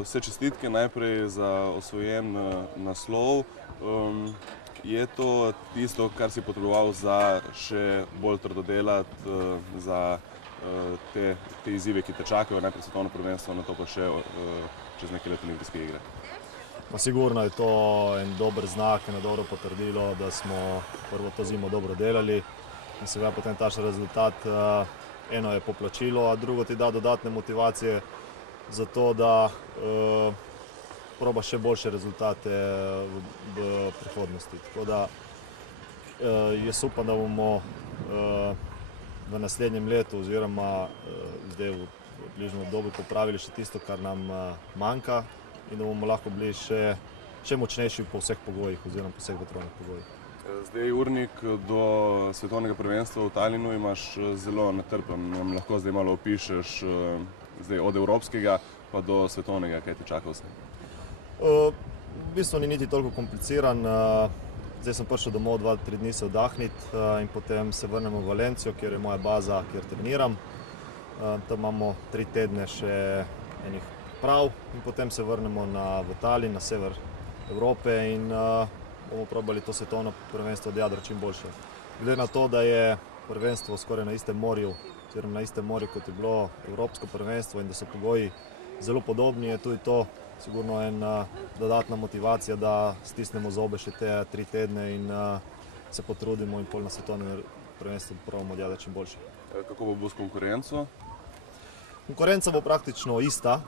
Vse čestitke najprej za osvojen naslov. Je to tisto, kar si potreboval za še bolj trdo delati, za te izzive, ki te čakajo, najprej svetovno prvenstvo, nato pa še čez nekaj let olimpijske igre? Sigurno je to en dober znak, eno dobro potrdilo, da smo prvo to zimo dobro delali in seveda potem ta še rezultat. Eno je poplačilo, a drugo ti da dodatne motivacije za to, da proba še boljše rezultate v prihodnosti. Tako da jaz upam, da bomo v naslednjem letu oziroma zdaj v bližnjem obdobju popravili še tisto, kar nam manjka in da bomo lahko bili še močnejši po vseh pogojih oziroma po vseh vetrovnih pogojih. Zdaj, urnik do svetovnega prvenstva v Talinu imaš zelo natrpan. Nam lahko zdaj malo opišeš od evropskega pa do svetovnega, kaj te čaka vse? V bistvu ni niti toliko kompliciran. Zdaj sem prišel domov 2-3 dni se oddahniti in potem se vrnemo v Valencijo, kjer je moja baza, kjer treniram. Tam imamo 3 tedne še enih prav in potem se vrnemo v Talin, na sever Evrope in bomo probali to svetovno prvenstvo od jadra čim boljše. Glede na to, da je prvenstvo skoraj na istem morju, oziroma na istem morju, kot je bilo evropsko prvenstvo in da so pogoji zelo podobni, je tudi to sigurno ena dodatna motivacija, da stisnemo zobe še te 3 tedne in se potrudimo in pol na svetovnem prvenstvu probamo od jadra čim boljše. Kako bo s konkurenco? Konkurenca bo praktično ista,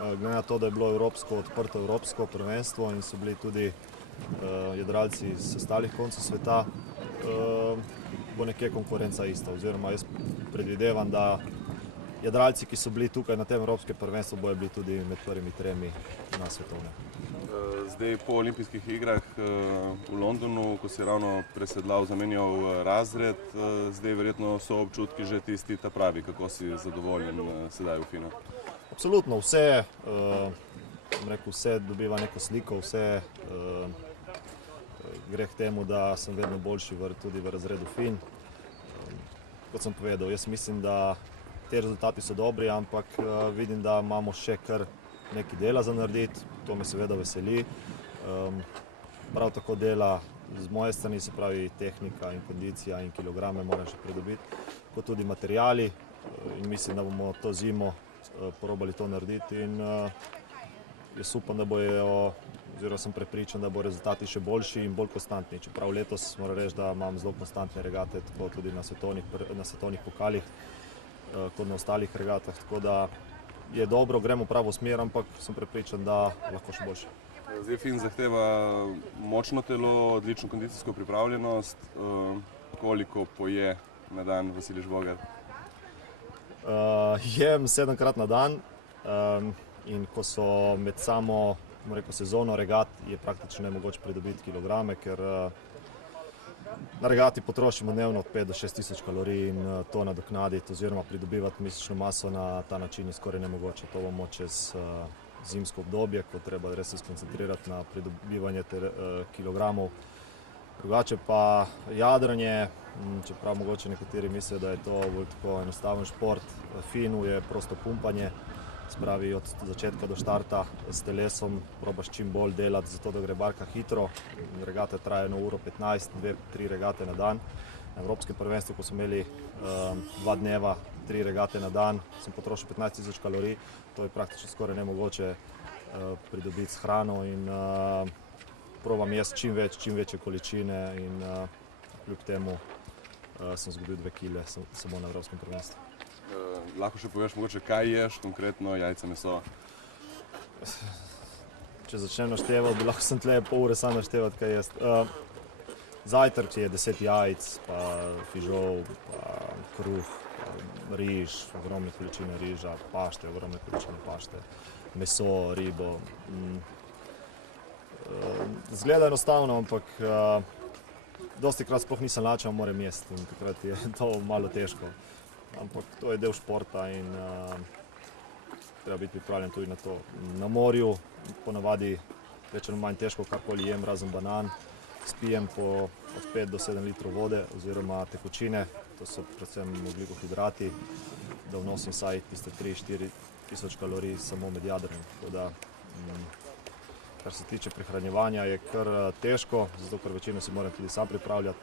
glede na to, da je bilo odprto evropsko prvenstvo in so bili tudi jadralci iz ostalih koncev sveta, bo nekje konkurenca ista. Oziroma jaz predvidevam, da jadralci, ki so bili tukaj na tem evropskem prvenstvu, bojo bili tudi med prvimi 3 na svetovnem. Zdaj po olimpijskih igrah v Londonu, ko si ravno presedlal, zamenjal razred, zdaj verjetno so občutki že tisti ta pravi. Kako si zadovoljen sedaj v Finu? Absolutno, vse dobiva neko sliko, vse gre k temu, da sem vedno boljši tudi v razredu Fin. Kot sem povedal, jaz mislim, da te rezultati so dobri, ampak vidim, da imamo še kar nekaj dela za narediti. To me seveda veseli. Prav tako dela z moje strani, se pravi tehnika in kondicija in kilograme moram še pridobiti, kot tudi materijali. In mislim, da bomo to zimo probali to narediti in jaz upam, da bojo, oziroma sem prepričan, da bo rezultati še boljši in bolj konstantni. Čeprav letos moram reči, da imam zelo konstantne regate, tako tudi na svetovnih pokalih, kot na ostalih regatah. Tako da je dobro, gremo v pravo smer, ampak sem prepričan, da lahko še boljše. Zdaj Fin zahteva močno telo, odlično kondicijsko pripravljenost. Koliko poje na dan Vasilij Žbogar? Jem 7-krat na dan in ko so med samo sezono regat, je praktično nemogoče pridobiti kilograme, ker na regati potrošimo dnevno od 5 do 6 tisoč kalorij in to nadoknaditi oziroma pridobivati mišično maso na ta način je skoraj nemogoče. To bomo čez zimsko obdobje, ko treba res se skoncentrirati na pridobivanje kilogramov. Drugače pa jadranje, čeprav mogoče nekateri mislijo, da je to bolj tako enostaven šport, Finu je prosto pumpanje. Spravi od začetka do štarta s telesom probaš čim bolj delati, zato da gre barka hitro. Regate trajajo 1:15, 2-3 regate na dan. Na evropskem prvenstvu, ko smo imeli 2 dneva, 3 regate na dan, sem potrošil 15 tisoč kalorij. To je praktično skoraj nemogoče pridobiti s hrano in probam jesti čim večje količine in kljub temu sem izgubil 2 kile samo na evropskem prvenstvu. Lahko še poveš mogoče, kaj ješ, konkretno jajca, meso? Če začnem naštevati, bi lahko sem tle pol ure sam naštevati, kaj jesti. Zajtrk je 10 jajc, pa fižol, pa kruh, pa riž, ogromne količine riža, pašte, ogromne količine pašte, meso, ribo. Zgleda enostavno, ampak dostikrat sploh nisem lačen, moram jesti in takrat je to malo težko. Ampak to je del športa in treba biti pripravljen tudi na to. Na morju ponavadi več ali manj težko karkoli jem, razen banan. Spijem od 5 do 7 litrov vode oziroma tekočine, to so predvsem ogljikohidrati, da vnosim vsaj tiste 3-4 1000 kalorij samo med jadranjem. Tako da, kar se tiče prehranjevanja, je kar težko, zato ker večino si moram tudi sam pripravljati.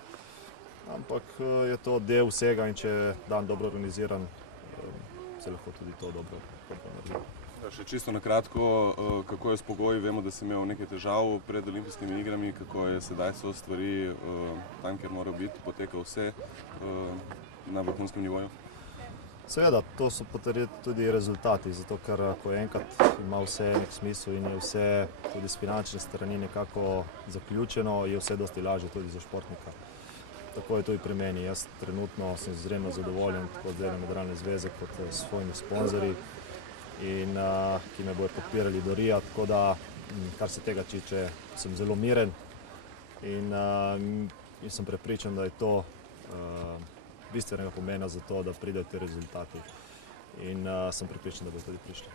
Ampak je to del vsega in če je dan dobro organiziran, se lahko tudi to dobro naredi. Še čisto na kratko, kako je s pogoji? Vemo, da si imel nekaj težav pred olimpijskimi igrami, kako je sedaj so stvari tam, kjer morajo biti, poteka vse na vrhunskem nivoju? Seveda, to so tudi rezultati, zato ker ko enkrat ima vse nek smisel in je vse tudi z finančne strani nekako zaključeno, je vse dosti lažje tudi za športnika. Tako je tudi pri meni. Jaz trenutno sem izredno zadovoljen tako z delom Jadralne zveze kot s svojimi sponzorji, in ki me bodo podpirali do Rija, tako da, kar se tega tiče, sem zelo miren in sem prepričan, da je to bistvenega pomena za to, da pridejo ti rezultati. In sem prepričan, da bodo tudi prišli.